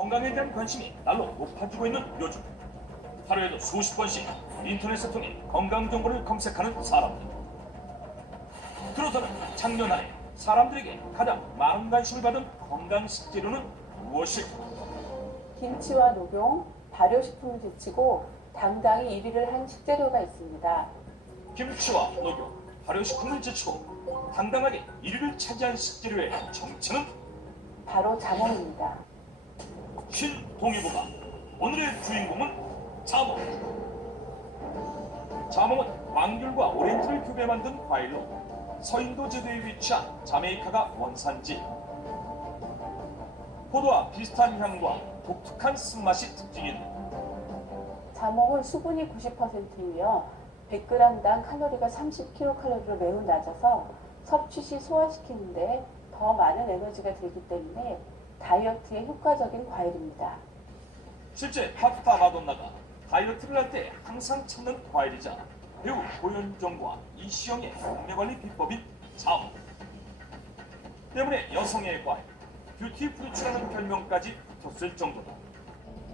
건강에 대한 관심이 날로 높아지고 있는 요즘 하루에도 수십 번씩 인터넷을 통해 건강 정보를 검색하는 사람들 그렇다면 작년 한해 사람들에게 가장 많은 관심을 받은 건강 식재료는 무엇일까? 김치와 녹용, 발효식품을 제치고 당당히 1위를 한 식재료가 있습니다. 김치와 녹용, 발효식품을 제치고 당당하게 1위를 차지한 식재료의 정체는 바로 자몽입니다. 신동의보가 오늘의 주인공은 자몽. 자몽은 왕귤과 오렌지를 교배 만든 과일로 서인도 제도에 위치한 자메이카가 원산지. 포도와 비슷한 향과 독특한 쓴맛이 특징인 자몽은 수분이 90%이며 100g당 칼로리가 30kcal로 매우 낮아서 섭취 시 소화시키는데 더 많은 에너지가 들기 때문에 다이어트에 효과적인 과일입니다. 실제 파스타 마돈나가 다이어트를 할 때 항상 찾는 과일이자 배우 고현정과 이시영의 몸매관리 비법인 자몽 때문에 여성의 과일 뷰티 프루츠라는 별명까지 붙었을 정도로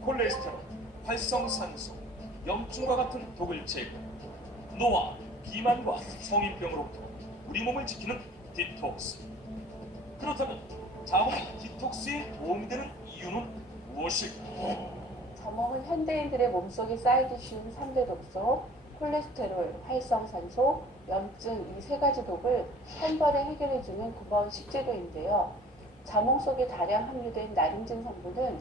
콜레스테롤, 활성산소, 염증과 같은 독을 제거 노화, 비만과 성인병으로부터 우리 몸을 지키는 디톡스. 그렇다면 자몽이 도움이 되는 이유는 무엇일까? 자몽은 현대인들의 몸속에 쌓이기 쉬운 3대 독소, 콜레스테롤, 활성산소, 염증 이 세 가지 독을 한 번에 해결해주는 고마운 식재료인데요. 자몽 속에 다량 함유된 나린진 성분은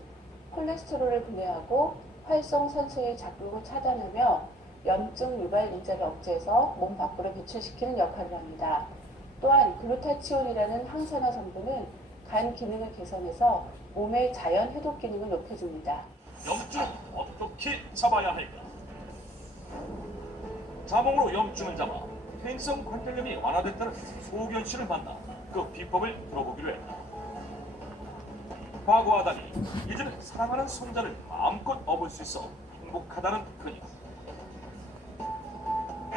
콜레스테롤을 분해하고 활성산소의 작용을 차단하며 염증 유발 인자를 억제해서 몸 밖으로 배출시키는 역할을 합니다. 또한 글루타치온이라는 항산화 성분은 간 기능을 개선해서 몸의 자연 해독 기능을 높여줍니다. 염증은 어떻게 잡아야 할까? 자몽으로 염증을 잡아 퇴행성 관절염이 완화됐다는 소견 씨를 만나 그 비법을 들어보기로 했다. 달리 이제는 사랑하는 손자를 마음껏 업을 수 있어 행복하다는 그녀.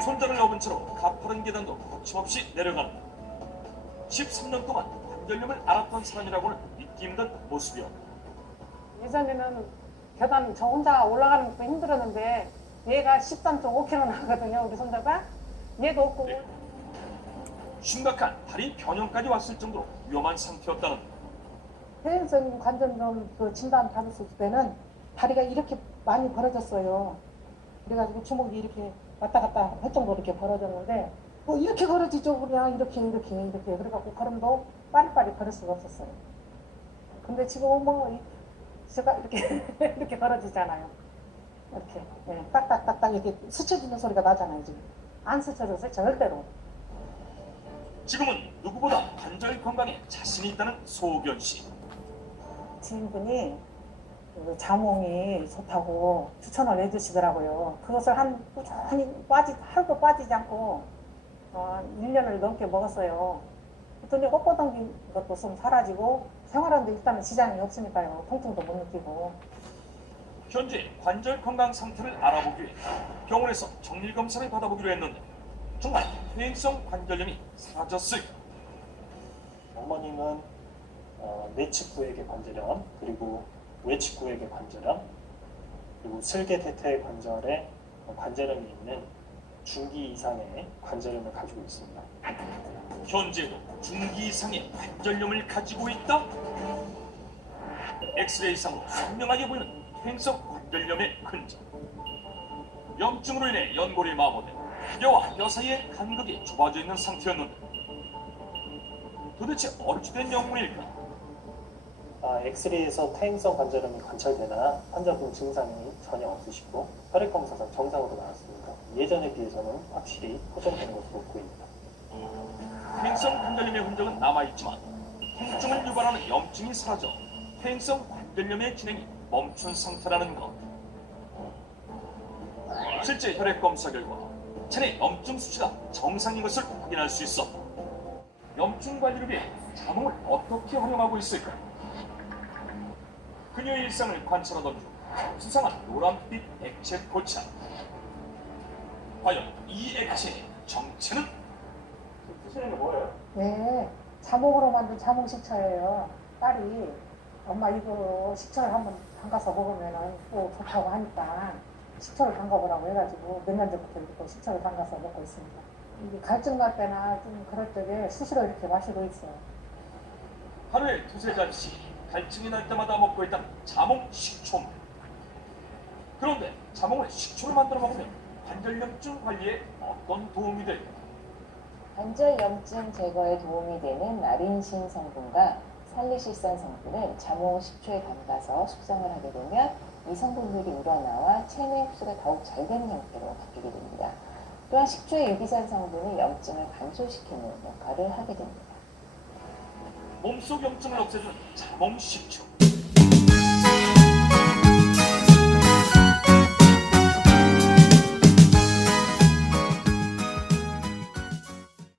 손자를 업은 채로 가파른 계단도 거침없이 내려간다. 13년 동안 관절염을 앓았던 사람이라고는 믿기 힘든 모습이었다. 예전에는 계단 저 혼자 올라가는 것도 힘들었는데 얘가 13.5kg 나거든요 우리 손자가. 얘도 없고. 네. 심각한 다리 변형까지 왔을 정도로 위험한 상태였다는. 폐행성 관절염 그 진단 받았을 때는 다리가 이렇게 많이 벌어졌어요. 그래가지고 주먹이 이렇게 왔다 갔다 할 정도로 이렇게 벌어졌는데 뭐 이렇게 벌어지죠. 그냥 이렇게 이렇게 이렇게. 그래갖고 걸음도 빠리빠리 걸을 수가 없었어요 근데 지금은 뭐 이- 제가 이렇게 이렇게 걸어지잖아요 이렇게 예, 딱딱딱딱 이렇게 스쳐지는 소리가 나잖아요 지금 안 스쳐져서 절대로 지금은 누구보다 관절 건강에 자신이 있다는 소견 씨. 지인분이 그 자몽이 좋다고 추천을 해주시더라고요. 그것을 한 꾸준히 빠지 하루도 빠지지 않고 어, 1년을 넘게 먹었어요. 그랬더니 헛거덩긴 것도 좀 사라지고 생활하는데 일단은 지장이 없으니까요. 통증도 못 느끼고 현재 관절 건강 상태를 알아보기 위해 병원에서 정밀 검사를 받아보기로 했는데 정말 퇴행성 관절염이 사라졌을까? 어머님은 어, 내측 구획의 관절염 그리고 외측 구획의 관절염 그리고 슬개 대퇴 관절에 관절염이 있는 중기 이상의 관절염을 가지고 있습니다. 현재도 중기 이상의 관절염을 가지고 있다? 엑스레이상으로 선명하게 보이는 퇴행성 관절염의 흔적. 염증으로 인해 연골이 마모돼 뼈와 뼈 사이의 간극이 좁아져 있는 상태였는데 도대체 어찌 된 영문일까? 아, 엑스레이에서 퇴행성 관절염이 관찰되나 환자분 증상이 전혀 없으시고 혈액 검사상 정상으로 나왔습니다. 예전에 비해서는 확실히 호전된 것으로 보입니다. 퇴행성 관절염의 흔적은 남아있지만 통증을 유발하는 염증이 사라져 퇴행성 관절염의 진행이 멈춘 상태라는 것. 실제 혈액 검사 결과 체내 염증 수치가 정상인 것을 확인할 수 있어. 염증 관리를 위해 자몽을 어떻게 활용하고 있을까? 그녀의 일상을 관찰하던 중 수상한 노란빛 액체 포착. 과연 이 액체의 정체는? 드시는 게 뭐예요? 네, 자몽으로 만든 자몽 식초예요. 딸이 엄마 이거 식초를 한번 담가서 먹으면 또 좋다고 하니까 식초를 담가보라고 해가지고 몇 년 전부터 또 식초를 담가서 먹고 있습니다. 이게 갈증 날 때나 좀 그럴 적에 수시로 이렇게 마시고 있어요. 하루에 두세 잔씩 갈증이 날 때마다 먹고 있던 자몽 식초. 그런데 자몽을 식초로 만들어 먹으면 관절염증 관리에 어떤 도움이 될까? 관절염증 제거에 도움이 되는 아린신 성분과 살리실산 성분은 자몽 식초에 담가서 숙성을 하게 되면 이 성분들이 우러나와 체내 흡수가 더욱 잘 되는 형태로 바뀌게 됩니다. 또한 식초의 유기산 성분이 염증을 감소시키는 역할을 하게 됩니다. 몸속 염증을 없애주는 자몽 식초.